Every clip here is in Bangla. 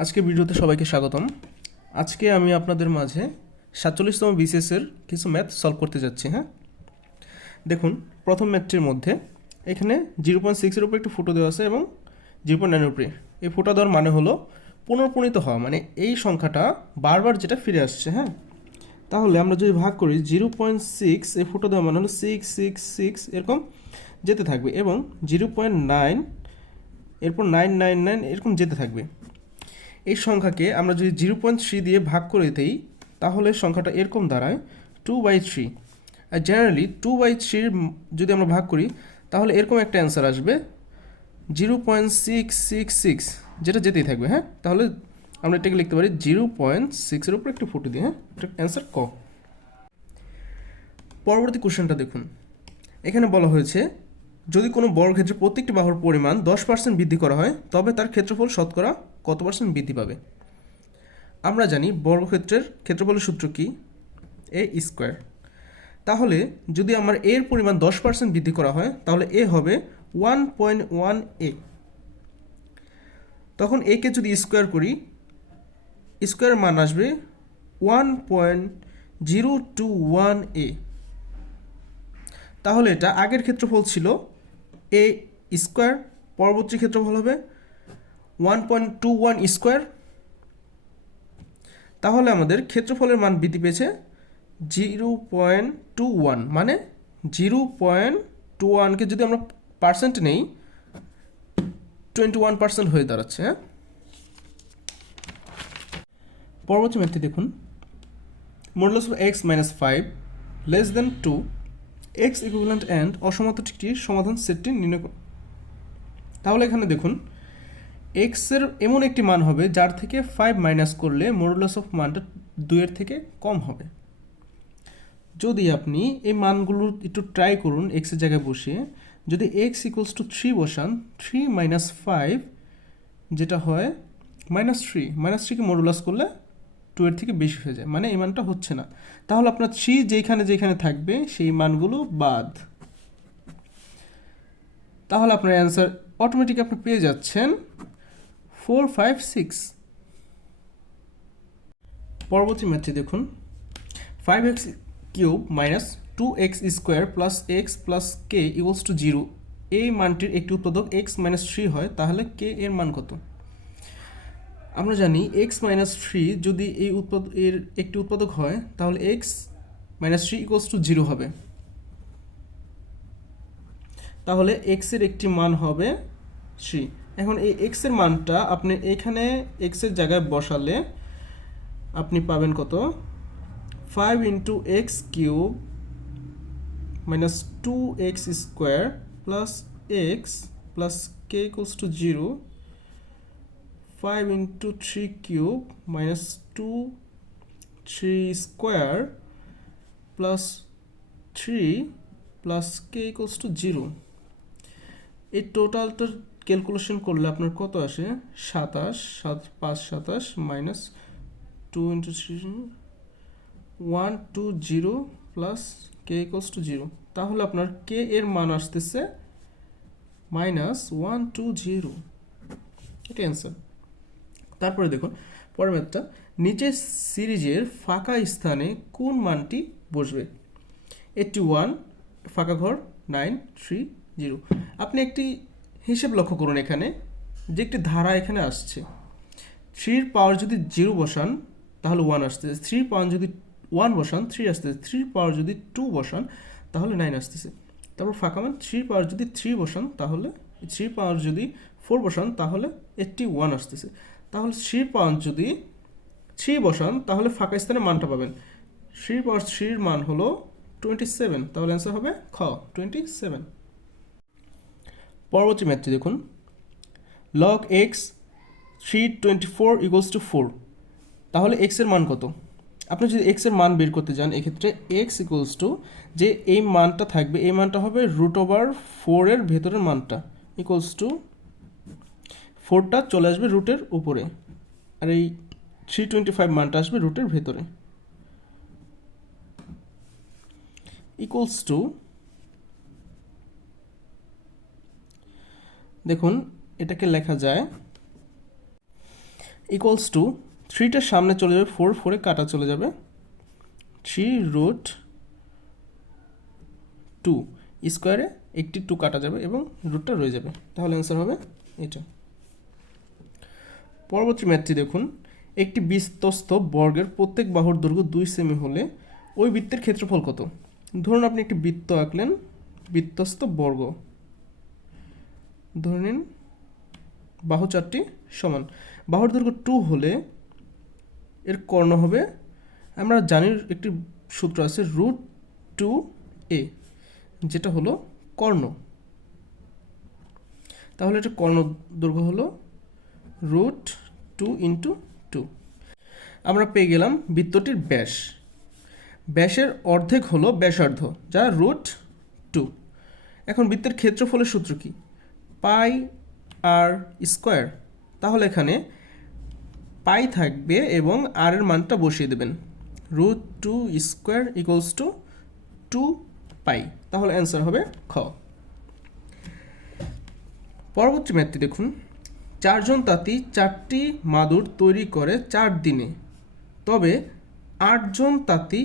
আজকে ভিডিওতে সবাইকে স্বাগতম। আজকে আমি আপনাদের মাঝে 47তম বিসিএসের কিছু ম্যাথ সলভ করতে যাচ্ছি। দেখুন, প্রথম ম্যাথটির মধ্যে এখানে 0.6-এর উপরে একটু ফুটো দেওয়া আছে এবং 0.9-এর উপরে। এই ফুটো দেওয়ার মানে হলো পুনর্পুনিত হওয়া, মানে এই সংখ্যাটা বারবার যেটা ফিরে আসছে। তাহলে আমরা যদি ভাগ করি 0.6, এই ফুটো দেওয়া মানে হলো 666 এরকম যেতে থাকবে, এবং 0.9, এরপর 999 এরকম যেতে থাকবে। এই সংখ্যাকে আমরা যদি 0.3 দিয়ে ভাগ করে দিই তাহলে সংখ্যাটা এরকম দাঁড়ায় 2/3। আর জেনারেলি 2/3 যদি আমরা ভাগ করি তাহলে এরকম একটা অ্যান্সার আসবে 0.666, যেটা যেতেই থাকবে। তাহলে আমরা এটাকে লিখতে পারি 0.6-এর উপর একটু ফুটো দিয়ে। এটা অ্যান্সার ক। পরবর্তী কোশ্চেনটা দেখুন, এখানে বলা হয়েছে যদি কোনো বর্গক্ষেত্রের প্রত্যেকটি বাহুর পরিমাণ 10% বৃদ্ধি করা হয় তবে তার ক্ষেত্রফল শতকরা কত পার্সেন্ট বৃদ্ধি পাবে। আমরা জানি বর্গক্ষেত্রের ক্ষেত্রফলের সূত্র কি, এ স্কোয়ার। তাহলে যদি আমার এর পরিমাণ 10% বৃদ্ধি করা হয় তাহলে এ হবে 1.1 এ। তখন একে যদি স্কোয়ার করি, স্কোয়ারের মান আসবে 1.021 এ। তাহলে এটা আগের ক্ষেত্রফল ছিল এ স্কোয়ার, পরবর্তী ক্ষেত্রফল হবে 1.21 স্কোয়ার। তাহলে আমাদের ক্ষেত্রফলের মান বৃদ্ধি পেয়েছে 0.21, মানে 0.21কে যদি আমরা পার্সেন্ট নেই 21% হয়ে দাঁড়াচ্ছে। পরবর্তী ম্যাথটি দেখুন, modulus of x minus 5 less than 2, x equivalent and অসমতাটির সমাধান সেটটি নির্ণয় করুন। তাহলে এখানে দেখুন, এক্সের এমন একটি মান হবে যার থেকে 5 মাইনাস করলে মডুলাস অফ মানটা 2-এর থেকে কম হবে। যদি আপনি এই মানগুলো একটু ট্রাই করুন এক্সের জায়গায় বসিয়ে, যদি এক্স ইকুয়ালস টু 3 বসান, 3 মাইনাস 5 যেটা হয় -3, -3কে মডুলাস করলে 2-এর থেকে বেশি হয়ে যায়, মানে এই মানটা হচ্ছে না। তাহলে আপনার 3 যেখানে যেখানে থাকবে সেই মানগুলো বাদ। তাহলে আপনার অ্যান্সার অটোমেটিক আপনি পেয়ে যাচ্ছেন 4, 5, 6। পরবর্তী ম্যাথটি দেখুন, 5x cube minus 2x square plus x plus K equals to 0, এই মানটির একটি উৎপাদক x মাইনাস 3 হয়, তাহলে কে এর মান কত? আমরা জানি x মাইনাস 3 যদি এর একটি উৎপাদক হয় তাহলে x মাইনাস 3 ইকুয়ালস টু 0 হবে। তাহলে x এর একটি মান হবে 3। এখন এই x এর মানটা আপনি এখানে x এর জায়গায় বসালে আপনি পাবেন কত? 5 into x cube minus 2x square plus x plus K equals to 0, 5 into 3 cube minus 3 square plus 3 plus K equals to 0। এই টোটালটার ক্যালকুলেশন করলে আপনার কত আসে? 27, 5 27 minus 2 into 3, 120 plus K equals to 0। তাহলে আপনার কে এর মান আসতেছে -120। এটা অ্যান্সার। তারপরে দেখুন পরের ম্যাথটা, নিচের সিরিজের ফাঁকা স্থানে কোন মানটি বসবে? 81, ফাঁকা ঘর 9, 3, 0। আপনি একটি হিসেব লক্ষ্য করুন, এখানে যে একটি ধারা এখানে আসছে, 3-র পাওয়ার যদি 0 বসান তাহলে 1 আসতেছে, 3-র পাওয়ার যদি 1 বসান 3 আসতেছে, 3-র পাওয়ার যদি 2 বসান তাহলে 9 আসতেছে। তারপর ফাঁকা মান 3-র পাওয়ার যদি 3 বসান তাহলে 3-র পাওয়ার যদি 4 বসান তাহলে 81 আসতেছে। তাহলে 3-র পাওয়ার যদি 3 বসান তাহলে ফাঁকা স্থানে মানটা পাবেন। 3 পাওয়ার 3-র মান হলো 27, তাহলে অ্যান্সার হবে খ 27। পরবর্তী ম্যাথটি দেখুন, log x 324 ইকুয়ালস টু 4, তাহলে x এর মান কত? আপনি যদি x এর মান বের করতে যান এক্ষেত্রে x ইকুয়ালস টু যে এই মানটা থাকবে, এই মানটা হবে √4 এর ভেতরের মানটা ইকুয়ালস টু 4টা চলে আসবে রুটের উপরে, আর এই 325 মানটা আসবে রুটের ভেতরে, ইকুয়ালস টু, দেখুন এটাকে লেখা যায় ইকুয়ালস টু 3টার সামনে চলে যাবে 4, 4-এ কাটা চলে যাবে 3√2 স্কোয়ারে একটি 2 কাটা যাবে এবং রুটটা রয়ে যাবে, তাহলে অ্যান্সার হবে এটা। পরবর্তী ম্যাথটি দেখুন, একটি বৃত্তস্থ বর্গের প্রত্যেক বাহুর দৈর্ঘ্য 2 সেমি হলে ওই বৃত্তের ক্ষেত্রফল কত? ধরুন আপনি একটি বৃত্ত আঁকলেন, বৃত্তস্থ বর্গ, ধরে নিন বাহু 4টি সমান, বাহুর দৈর্ঘ্য 2 হলে এর কর্ণ হবে, আমরা জানি একটি সূত্র আছে √2a, যেটা হলো কর্ণ। তাহলে এটা কর্ণ দৈর্ঘ্য হলো √2 × 2। আমরা পেয়ে গেলাম বৃত্তটির ব্যাস, ব্যাসের অর্ধেক হলো ব্যাসার্ধ যা √2। এখন বৃত্তের ক্ষেত্রফলের সূত্র কি? πr²। তাহলে এখানে পাই থাকবে এবং আর এর মানটা বসিয়ে দেবেন, √2² = 2π, তাহলে অ্যান্সার হবে খ। পরবর্তী ম্যাথটি দেখুন, 4 জন তাঁতি 4টি মাদুর তৈরি করে 4 দিনে, তবে 8 জন তাঁতি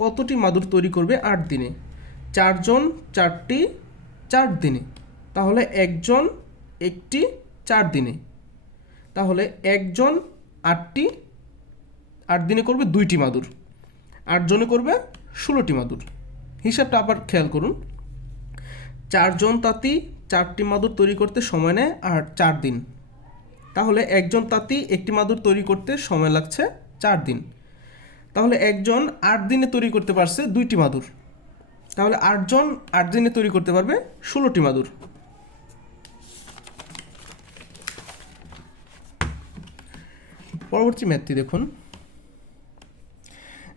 কতটি মাদুর তৈরি করবে 8 দিনে? 4 জন 4টি 4 দিনে, তাহলে একজন একটি 4 দিনে, তাহলে একজন 8 দিনে করবে 2টি মাদুর, 8 জনে করবে 16টি মাদুর। হিসাবটা আবার খেয়াল করুন, 4 জন তাঁতি 4টি মাদুর তৈরি করতে সময় নেয় 4 দিন, তাহলে একজন তাঁতি একটি মাদুর তৈরি করতে সময় লাগছে 4 দিন, তাহলে একজন 8 দিনে তৈরি করতে পারছে 2টি মাদুর, তাহলে 8 জন 8 দিনে তৈরি করতে পারবে 16টি মাদুর। পরবর্তী ম্যাথটি দেখুন,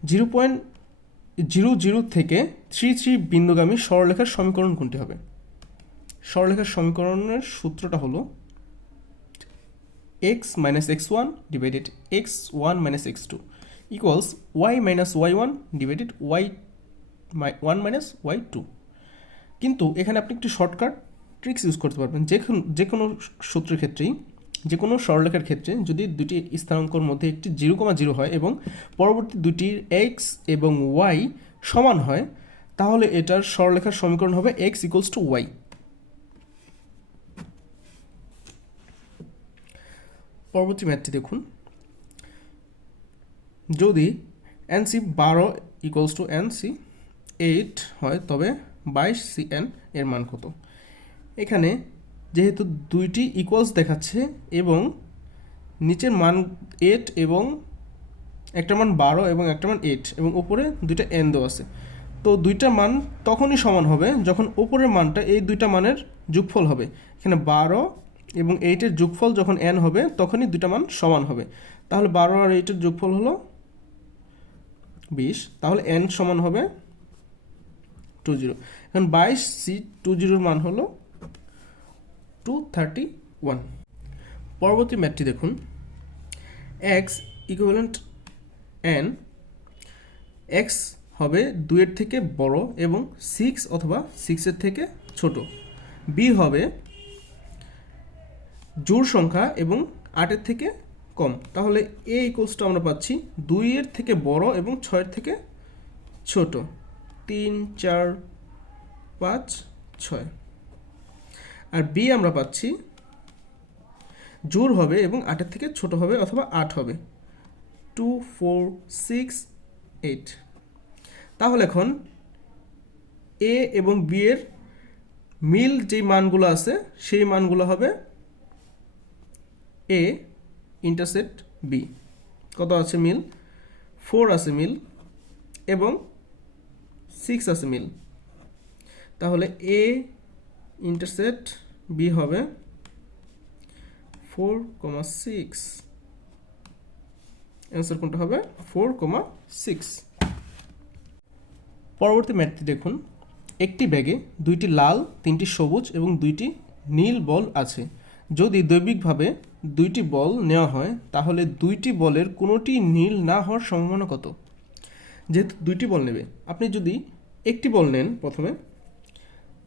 0.00 থেকে 33 বিন্দুগামী সরলরেখার সমীকরণ কোনটি হবে? সরলরেখার সমীকরণের সূত্রটা হলো x - x1 / x1 - x2 = y - y1 / y1 - y2। কিন্তু এখানে আপনি একটি শর্টকাট ট্রিক্স ইউজ করতে পারবেন, যে কোনো সূত্রের ক্ষেত্রেই, যে কোনো সরলরেখার ক্ষেত্রে যদি দুটি স্থানাঙ্কর মধ্যে একটি 0,0 হয় এবং পরবর্তী দুটির x এবং y সমান হয়, তাহলে এটার সরলরেখার সমীকরণ হবে x = y। পরবর্তী ম্যাথটি দেখুন, যদি NC 12 = NC 8 হয় তবে 22 CN এর মান কত? এখানে যেহেতু দুইটি ইকুয়ালস দেখাচ্ছে এবং নিচের মান 8 এবং একটা মান 12 এবং একটা মান 8 এবং উপরে দুইটা n দেওয়া আছে, তো দুইটা মান তখনই সমান হবে যখন উপরের মানটা এই দুইটা মানের যোগফল হবে। এখানে 12 এবং 8-এর যোগফল যখন n হবে তখনই দুইটা মান সমান হবে, তাহলে 12 আর 8-এর যোগফল হলো 20, তাহলে n সমান হবে 20। এখন 22 C20 মান হলো 231। পরবর্তী ম্যাথটি দেখুন, x = n, x হবে 2-এর থেকে বড় এবং 6 অথবা 6-এর থেকে ছোট, b হবে জোড় সংখ্যা এবং 8-এর থেকে কম, তাহলে a = আমরা পাচ্ছি 2-এর থেকে বড় এবং 6-এর থেকে ছোট, 3, 4, 5, 6। আর b আমরা পাচ্ছি জোড় হবে এবং 8-এর থেকে ছোট হবে অথবা 8 হবে, 2, 4, 6, 8। তাহলে এখন a এবং b এর মিল যে মানগুলো আছে সেই মানগুলো হবে a ইন্টারসেক্ট b, কত আছে মিল? 4 আছে মিল এবং 6 আছে মিল, তাহলে a ইন্টারসেক্ট b হবে 4,6। অ্যান্সার কোনটা হবে? 4,6। পরবর্তী ম্যাথটি দেখুন, একটি ব্যাগে 2টি লাল, 3টি সবুজ এবং 2টি নীল বল আছে। যদি দৈবিকভাবে 2টি বল নেওয়া হয় তাহলে 2টি বলের কোনোটি নীল না হওয়ার সম্ভাবনা কত? যেহেতু 2টি বল নেবে, আপনি যদি একটি বল নেন প্রথমে,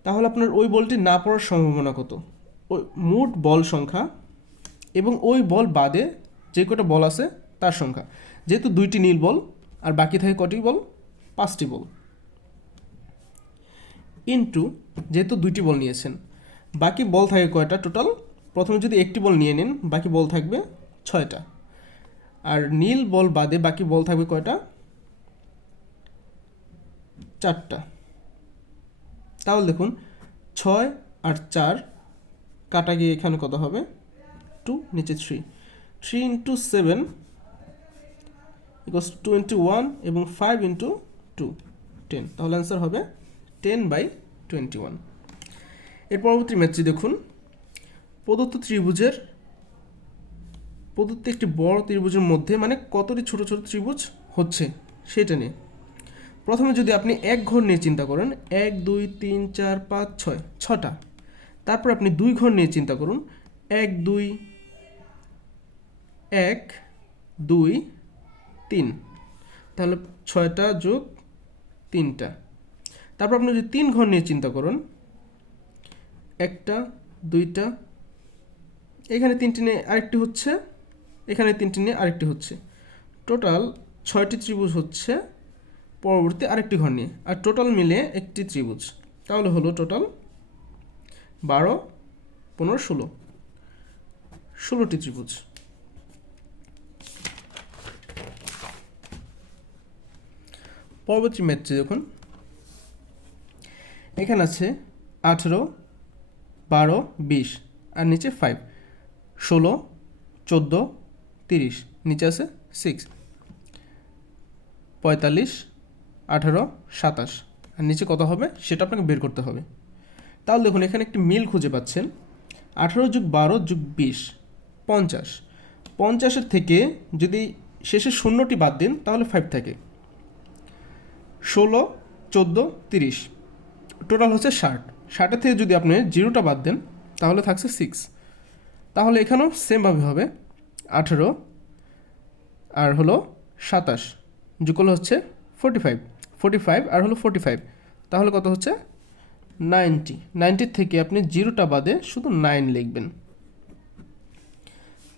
তাহলে আপনার ওই বলটি না পড়ার সম্ভাবনা কত? ওই মোট বল সংখ্যা এবং ওই বল বাদে যে কটা বল আছে তার সংখ্যা। যেহেতু 2টি নীল বল আর বাকি থাকে কটি বল, 5টি বল, ইনটু যেহেতু 2টি বল নিয়েছেন, বাকি বল থাকে কয়টা টোটাল, প্রথমে যদি একটি বল নিয়ে নিন বাকি বল থাকবে 6টা, আর নীল বল বাদে বাকি বল থাকবে কয়টা, 4টা। তাহলে দেখুন 6 আর 4 কাটা গিয়ে এখানে কত হবে, 2, নিচে 3, 3 ইন্টু 7 ইকুয়ালস 21 এবং 5 ইন্টু 2, 10। তাহলে অ্যান্সার হবে 10/21। এর পরবর্তী ম্যাথটি দেখুন, প্রদত্ত একটি বড় ত্রিভুজের মধ্যে মানে কতটি ছোট ছোট ত্রিভুজ হচ্ছে সেটা নিয়ে। প্রথমে যদি আপনি এক ঘর নিয়ে চিন্তা করেন, 1 2 3 4 5 6, 6টা। তারপর আপনি 2 ঘর নিয়ে চিন্তা করুন, 1 2 1 2 3, তাহলে 6টা যোগ 3টা। তারপর আপনি যদি 3 ঘর নিয়ে চিন্তা করুন, 1টা 2টা, এখানে 3টি নিয়ে আরেকটি হচ্ছে, এখানে 3টি নিয়ে আরেকটি হচ্ছে, টোটাল 6টি ত্রিভুজ হচ্ছে পরবর্তী আরেকটি ঘর নিয়ে, আর টোটাল মিলে একটি ত্রিভুজ। তাহলে হলো টোটাল 12 15 16, 16টি ত্রিভুজ। পরবর্তী ম্যাথটি দেখুন, এখানে আছে 18 12 20 আর নিচে 5, 16 14 30, নিচে আছে 6, 45 18 27 আর নিচে কত হবে সেটা আপনাকে বের করতে হবে। তাহলে দেখুন এখানে একটি মিল খুঁজে পাচ্ছেন, 18 যোগ 12 যোগ 20 50, 50-এর থেকে যদি শেষে 0টি বাদ দিন তাহলে 5 থাকে, 16 14 30, টোটাল হচ্ছে 60, 60-এর থেকে যদি আপনি 0টা বাদ দেন তাহলে থাকছে 6। তাহলে এখানেও সেমভাবে হবে 18 আর হলো 27 যোগ করলে হচ্ছে 45, 45 আর হলো 45, তাহলে কত হচ্ছে 90, 90 থেকে আপনি 0টা বাদে শুধু 9 লিখবেন,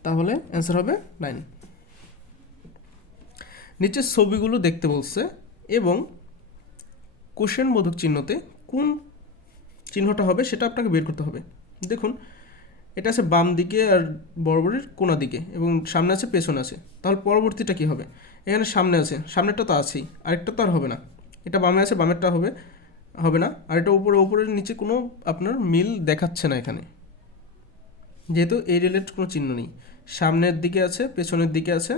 তাহলে অ্যান্সার হবে 9। নিচের ছবিগুলো দেখতে বলছে এবং কোশ্চেন বোধক চিহ্নতে কোন চিহ্নটা হবে সেটা আপনাকে বের করতে হবে। দেখুন এটা আছে বাম দিকে আর বরাবরের কোণা দিকে, এবং সামনে আছে পেছনে আছে, তাহলে পরবর্তীটা কি হবে, এখানে সামনে আছে, সামনেরটা তো আছেই, আরেকটা তো আর হবে না, এটা বামে আছে বামেরটা হবে না, আর এটা উপরের নিচে কোনো আপনার মিল দেখাচ্ছে না এখানে, যেহেতু এই রিলেটেড কোনো চিহ্ন নেই, সামনের দিকে আছে পেছনের দিকে আছে,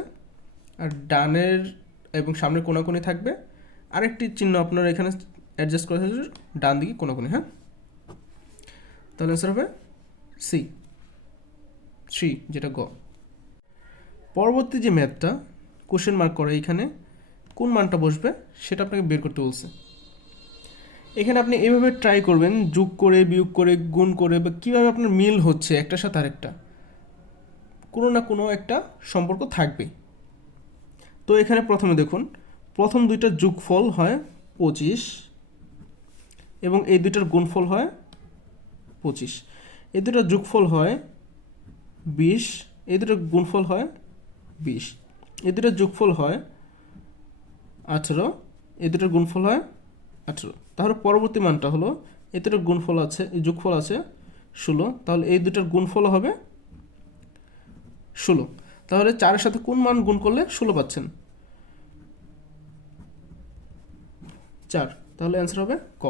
আর ডানের এবং সামনের কোনাকুনি থাকবে, আরেকটি চিহ্ন আপনার এখানে অ্যাডজাস্ট করা হয়েছে ডান দিকে কোনাকুনি। হ্যাঁ, তাহলে অ্যান্সার হবে সি 3, যেটা গ। পরবর্তী যে ম্যাথটা কোশ্চেন মার্ক করা, এখানে কোন মানটা বসবে সেটা আপনাকে বের করতে বলছে। এখানে আপনি এইভাবে ট্রাই করবেন, যোগ করে বিয়োগ করে গুণ করে, বা কীভাবে আপনার মিল হচ্ছে একটার সাথে আরেকটা, কোনো না কোনো একটা সম্পর্ক থাকবে। তো এখানে প্রথমে দেখুন, প্রথম দুইটার যোগফল হয় 25 এবং এই দুইটার গুণফল হয় 25, এই দুটার যোগফল হয় 20, এই দুটার গুণফল হয় 20, এই দুটার যোগফল হয় 18, এই দুটার গুণফল হয় 18। তাহলে পরবর্তী মানটা হলো এই দুটার গুণফল আছে, এই যোগফল আছে 16, তাহলে এই দুটার গুণফল হবে 16। তাহলে 4-এর সাথে কোন মান গুণ করলে 16 পাচ্ছেন, 4, তাহলে অ্যান্সার হবে ক।